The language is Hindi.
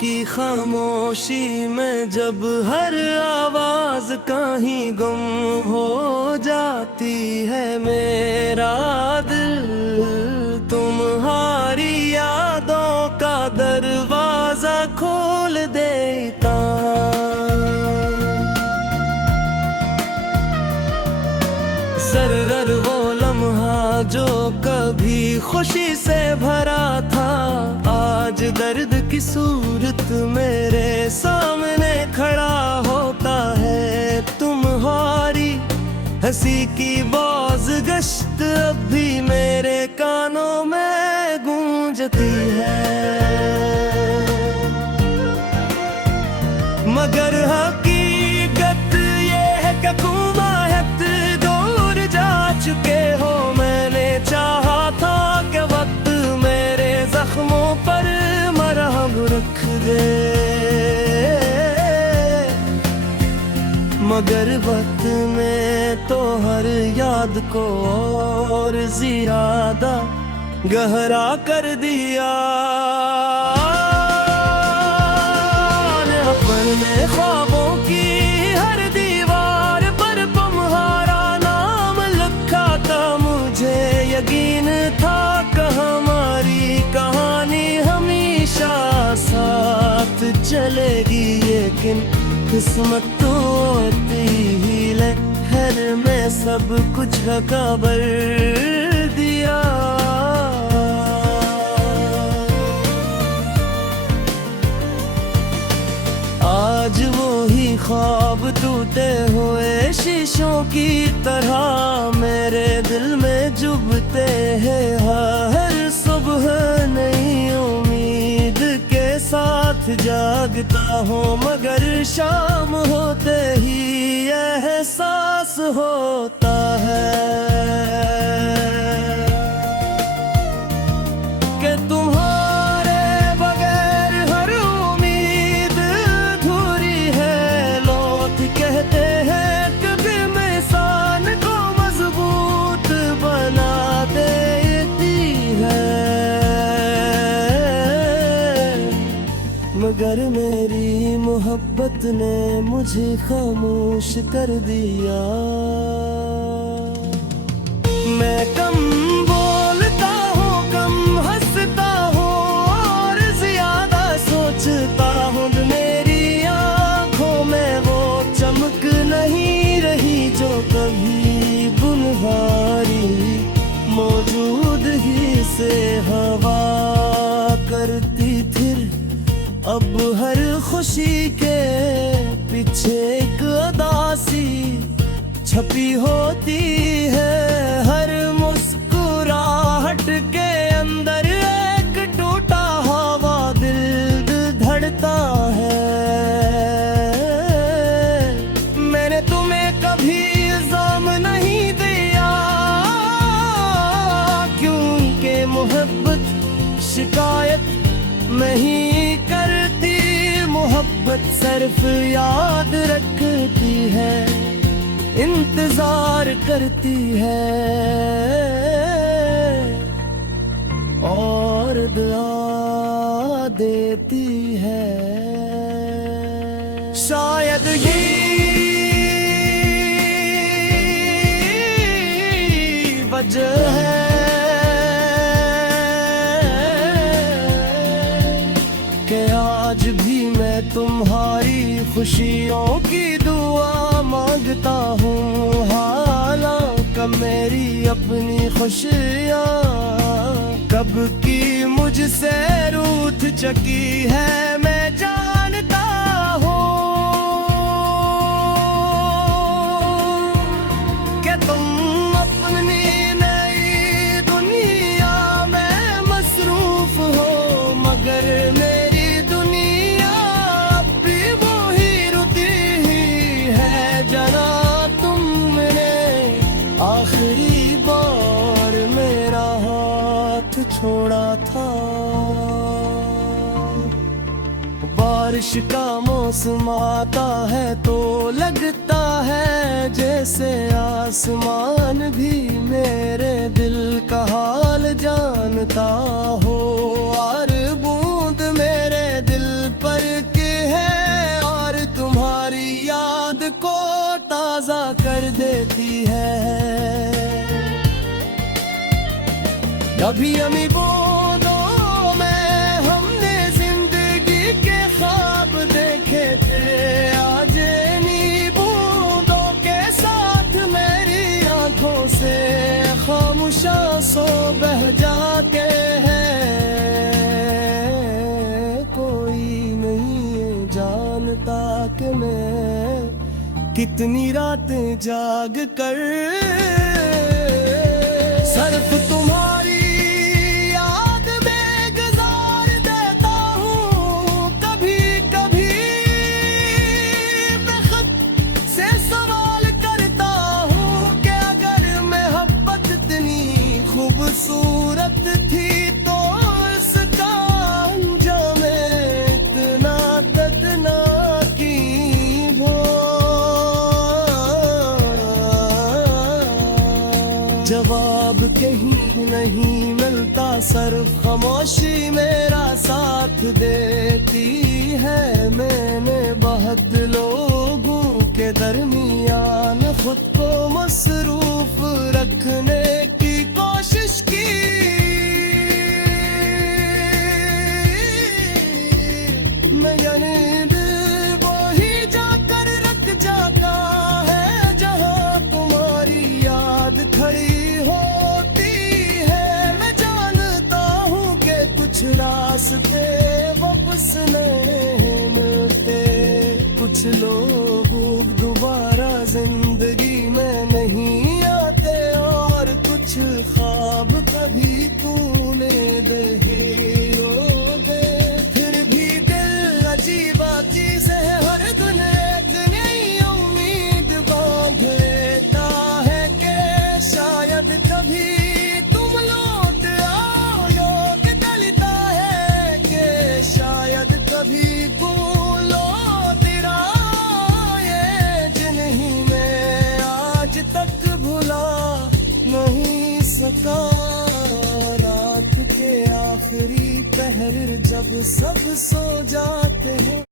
की खामोशी में जब हर आवाज कहीं गुम हो जाती है मेरा दिल तुम्हारी यादों का दरवाजा खोल देता। सरर वो लम्हा जो कभी खुशी से भरा था, आज दर्द की सूरत मेरे सामने खड़ा होता है। तुम्हारी हंसी की बाज गश्त अब भी मेरे कानों में गूंजती है, मगर हकीकत ये है कि कुमाहत दूर जा चुके हो। मैंने चाहा था कि वक्त मेरे जख्मों पर मरहम रख दे, मगर वक्त में तो हर याद को और ज्यादा गहरा कर दिया। अपने ख्वाबों की हर दीवार पर तुम्हारा नाम लिखा था, मुझे यकीन था कि हमारी कहानी हमेशा साथ चलेगी, लेकिन किस्मत तो होती ही लहर में सब कुछ खबर दिया। आज वो ही ख्वाब टूटे हुए शीशों की तरह मेरे दिल में चुभते हैं। हर सुबह नई उम्मीद के साथ जागता हूँ, मगर शाम होते ही एहसास होता है कि तुम्हारे बगैर हर उम्मीद अधूरी है। लोग कहते हैं कभी इंसान को मजबूत बना देती है, मगर मेरी मोहब्बत ने मुझे खामोश कर दिया। मैं कम बोलता हूँ, कम हंसता हूँ और ज्यादा सोचता हूँ। मेरी आँखों में वो चमक नहीं रही जो कभी बुनहारी मौजूद ही से हवा करती थी। अब हर खुशी के पीछे एक उदासी छपी होती है, हर मुस्कुराहट के अंदर एक टूटा हुआ दिल धड़ता है। मैंने तुम्हें कभी इल्जाम नहीं दिया, क्योंकि मोहब्बत शिकायत नहीं करती, मोहब्बत सिर्फ याद रखती है, इंतजार करती है और दुआ देती है। शायद यही वजह है कि आज भी मैं तुम्हारी खुशियों की दुआ मांगता हूँ। हालांकि मेरी अपनी खुशियाँ कब की मुझसे रूठ चुकी है, मैं जानता हूँ कि तुम अपनी नई दुनिया में मसरूफ हो, मगर मेरी दुनिया अब भी वही रुती ही है। जना तुमने आखिरी बार मेरा हाथ छोड़ा था, बारिश का मौसम आता है तो लगता है जैसे आसमान भी मेरे दिल का हाल जानता हो, और बूंद मेरे दिल पर देती है। कभी अमी बूंदों में हमने जिंदगी के ख्वाब देखे थे, आज इन्हीं बूंदों के साथ मेरी आंखों से खामोशा सो बह जाते हैं। कोई नहीं ये जानता कि मैं कितनी रातें जाग कर सिर्फ तुम्हारी याद में गुजार देता हूँ। कभी कभी मैं खुद से सवाल करता हूँ कि अगर मोहब्बत इतनी खूबसूरत थी तो इसका अंजाम इतना दर्दनाकी हो। जवाब कहीं नहीं मिलता, सिर्फ खामोशी मेरा साथ देती है। मैंने बहुत लोगों के दरमियान खुद को मसरूफ रखने की कोशिश की, मगर दिल वही जाकर रख जाता है जहाँ तुम्हारी याद खड़ी होती है। मैं जानता हूँ कि कुछ रास्ते वापस नहीं मिलते, कुछ लोग दोबारा जिंदगी में नहीं आते, और कुछ ख्वाब कभी तूने देखे होते। फिर भी दिल अजीबा चीज है, हर दिन एक नई उम्मीद बांध लेता है कि शायद कभी तुम लौट आओगे। डलता है कि शायद कभी तुम लौट आए, जिन्हीं में आज तक भुला नहीं सका। रात के आखिरी पहर जब सब सो जाते हैं।